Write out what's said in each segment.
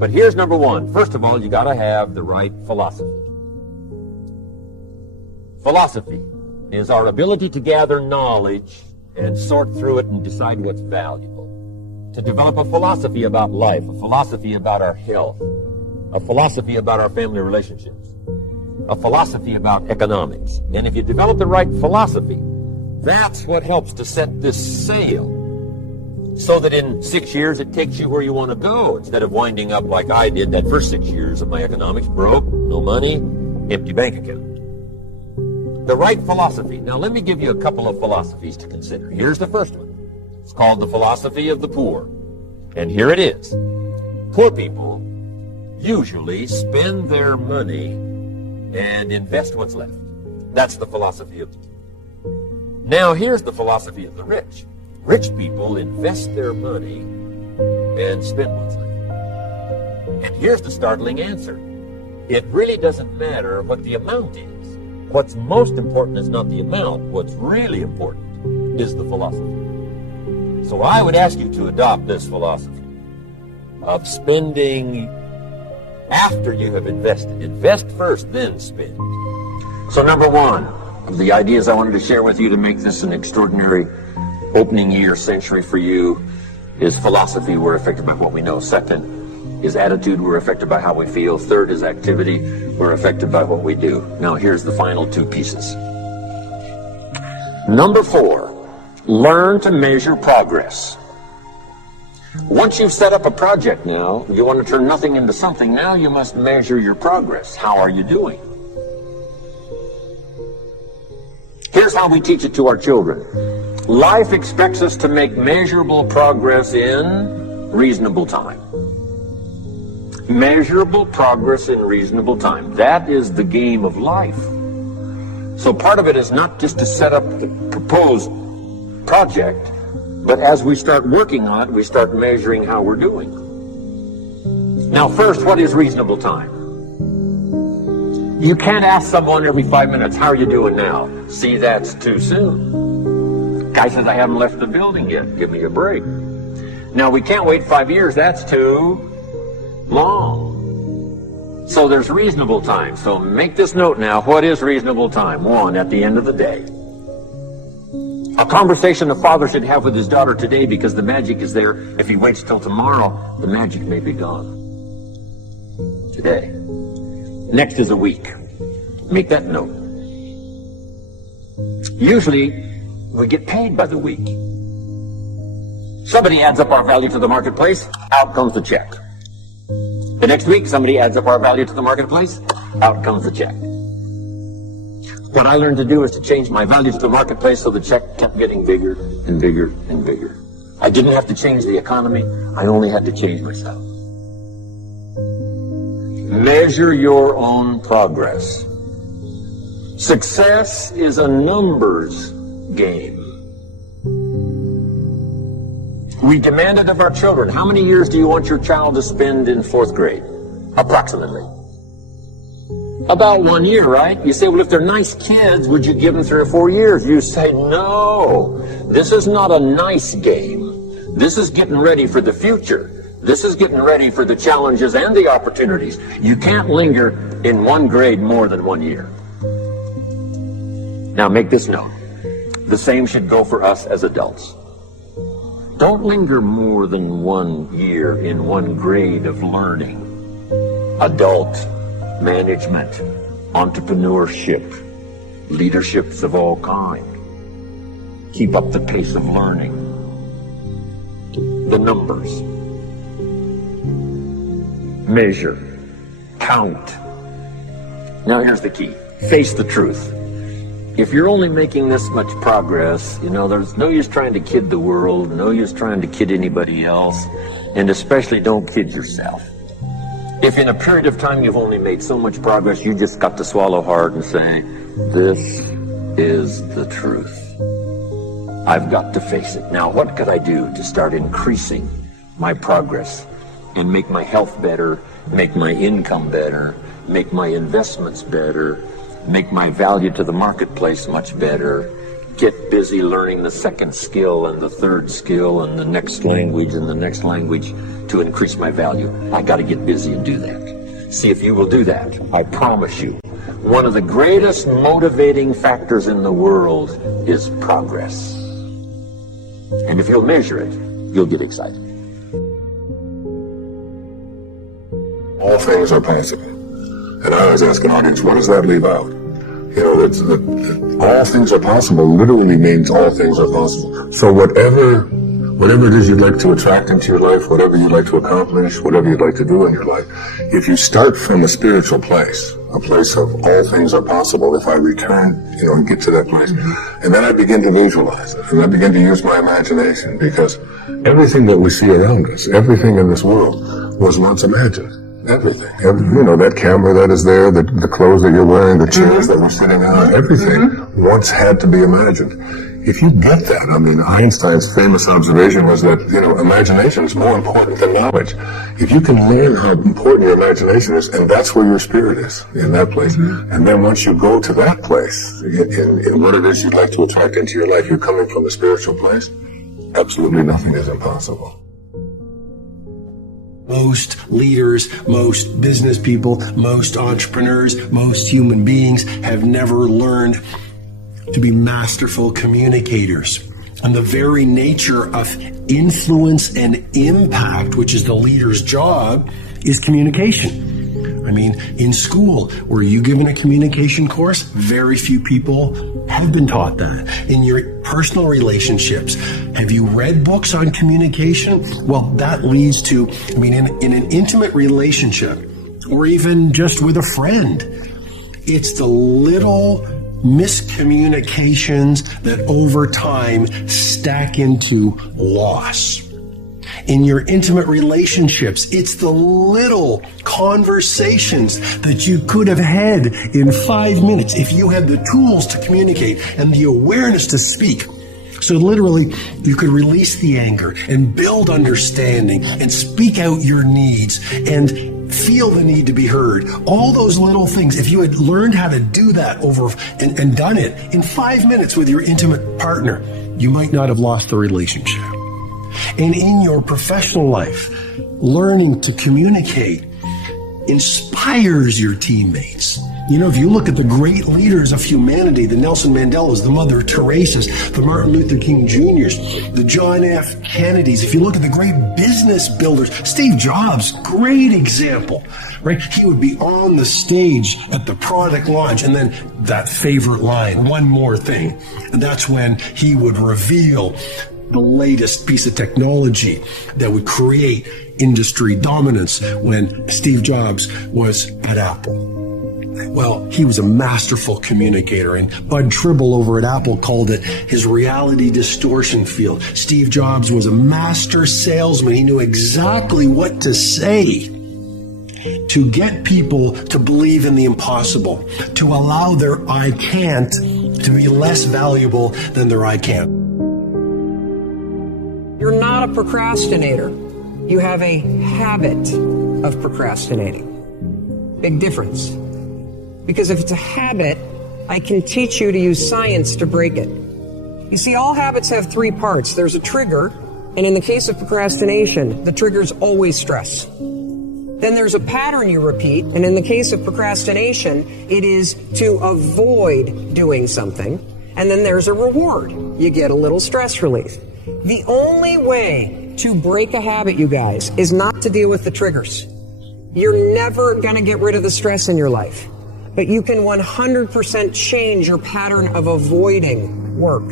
But here's number one. First of all, you got to have the right philosophy. Philosophy is our ability to gather knowledge and sort through it and decide what's valuable. To develop a philosophy about life, a philosophy about our health, a philosophy about our family relationships, a philosophy about economics. And if you develop the right philosophy, that's what helps to set this sail so that in 6 years it takes you where you want to go instead of winding up like I did that first 6 years of my economics, broke, no money, empty bank account. The right philosophy. Now let me give you a couple of philosophies to consider. Here's the first one. It's called the philosophy of the poor. And here it is. Poor people usually spend their money and invest what's left. That's the philosophy of the poor. Now here's the philosophy of the rich. Rich people invest their money and spend what's left. And here's the startling answer. It really doesn't matter what the amount is. What's most important is not the amount. What's really important is the philosophy. So I would ask you to adopt this philosophy of spending after you have invested. Invest first, then spend. So number one of the ideas I wanted to share with you to make this an extraordinary opening year century for you is philosophy. We're affected by what we know. Second is attitude. We're affected by how we feel. Third is activity. We're affected by what we do. Now here's the final two pieces. Number four, learn to measure progress. Once you've set up a project now, you want to turn nothing into something, now you must measure your progress. How are you doing? Here's how we teach it to our children. Life expects us to make measurable progress in reasonable time. Measurable progress in reasonable time. That is the game of life. So part of it is not just to set up the proposed project, but as we start working on it, we start measuring how we're doing. Now first, what is reasonable time? You can't ask someone every 5 minutes, how are you doing now? See, that's too soon. Guy says, I haven't left the building yet. Give me a break. Now we can't wait 5 years. That's too long. So there's reasonable time. So make this note now. What is reasonable time? One, at the end of the day. A conversation a father should have with his daughter today, because the magic is there. If he waits till tomorrow, the magic may be gone. Today. Next is a week. Make that note. Usually, we get paid by the week. Somebody adds up our value to the marketplace, out comes the check. The next week, somebody adds up our value to the marketplace, out comes the check. What I learned to do is to change my value to the marketplace so the check kept getting bigger and bigger and bigger. I didn't have to change the economy, I only had to change myself. Measure your own progress. Success is a numbers game. We demanded of our children, how many years do you want your child to spend in 4th grade? Approximately. About 1 year, right? You say, well, if they're nice kids, would you give them 3 or 4 years? You say, no, this is not a nice game. This is getting ready for the future. This is getting ready for the challenges and the opportunities. You can't linger in 1 grade more than 1 year. Now make this note. The same should go for us as adults. Don't linger more than 1 year in 1 grade of learning. Adult management, entrepreneurship, leaderships of all kinds. Keep up the pace of learning. The numbers. Measure. Count. Now here's the key. Face the truth. If you're only making this much progress, there's no use trying to kid the world, no use trying to kid anybody else, and especially don't kid yourself. If in a period of time you've only made so much progress, you just got to swallow hard and say, this is the truth. I've got to face it. Now, what could I do to start increasing my progress and make my health better, make my income better, make my investments better, make my value to the marketplace much better, get busy learning the second skill and the third skill and the next language and the next language to increase my value. I got to get busy and do that. See if you will do that. I promise you. One of the greatest motivating factors in the world is progress. And if you'll measure it, you'll get excited. All things are possible. And I always ask an audience, what does that leave out? You know, all things are possible literally means all things are possible. So whatever it is you'd like to attract into your life, whatever you'd like to accomplish, whatever you'd like to do in your life, if you start from a spiritual place, a place of all things are possible, if I return, and get to that place, and then I begin to visualize it, and I begin to use my imagination, because everything that we see around us, everything in this world was once imagined. Everything. That camera that is there, the clothes that you're wearing, the chairs that we're sitting on, everything once had to be imagined. If you get that, Einstein's famous observation was that, imagination is more important than knowledge. If you can learn how important your imagination is, and that's where your spirit is, in that place, and then once you go to that place, in what it is you'd like to attract into your life, you're coming from a spiritual place, absolutely nothing is impossible. Most leaders, most business people, most entrepreneurs, most human beings have never learned to be masterful communicators. And the very nature of influence and impact, which is the leader's job, is communication. In school, were you given a communication course? Very few people have been taught that. In your personal relationships, have you read books on communication? Well, that leads to, in an intimate relationship, or even just with a friend, it's the little miscommunications that over time stack into loss. In your intimate relationships, it's the little conversations that you could have had in 5 minutes if you had the tools to communicate and the awareness to speak. So literally, you could release the anger and build understanding and speak out your needs and feel the need to be heard. All those little things, if you had learned how to do that and done it in 5 minutes with your intimate partner, you might not have lost the relationship. And in your professional life, learning to communicate inspires your teammates. If you look at the great leaders of humanity, the Nelson Mandelas, the Mother Teresa's, the Martin Luther King Jr.'s, the John F. Kennedys, if you look at the great business builders, Steve Jobs, great example, right? He would be on the stage at the product launch, and then that favorite line, one more thing. And that's when he would reveal the latest piece of technology that would create industry dominance when Steve Jobs was at Apple. Well, he was a masterful communicator, and Bud Tribble over at Apple called it his reality distortion field. Steve Jobs was a master salesman. He knew exactly what to say to get people to believe in the impossible, to allow their I can't to be less valuable than their I can't. You're not a procrastinator. You have a habit of procrastinating. Big difference. Because if it's a habit, I can teach you to use science to break it. You see, all habits have 3 parts. There's a trigger, and in the case of procrastination, the trigger's always stress. Then there's a pattern you repeat, and in the case of procrastination, it is to avoid doing something. And then there's a reward. You get a little stress relief. The only way to break a habit, you guys, is not to deal with the triggers. You're never going to get rid of the stress in your life, but you can 100% change your pattern of avoiding work.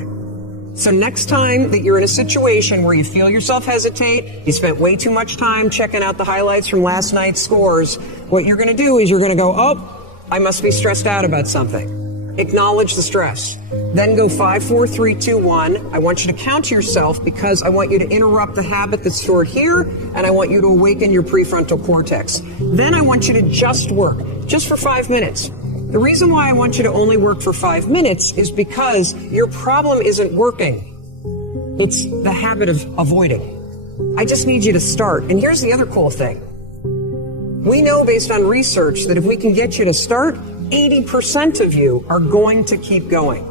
So next time that you're in a situation where you feel yourself hesitate, you spent way too much time checking out the highlights from last night's scores, what you're going to do is you're going to go, oh, I must be stressed out about something. Acknowledge the stress. Then go 5, 4, 3, 2, 1. I want you to count to yourself because I want you to interrupt the habit that's stored here, and I want you to awaken your prefrontal cortex. Then I want you to just work, just for 5 minutes. The reason why I want you to only work for 5 minutes is because your problem isn't working. It's the habit of avoiding. I just need you to start. And here's the other cool thing. We know based on research that if we can get you to start, 80% of you are going to keep going.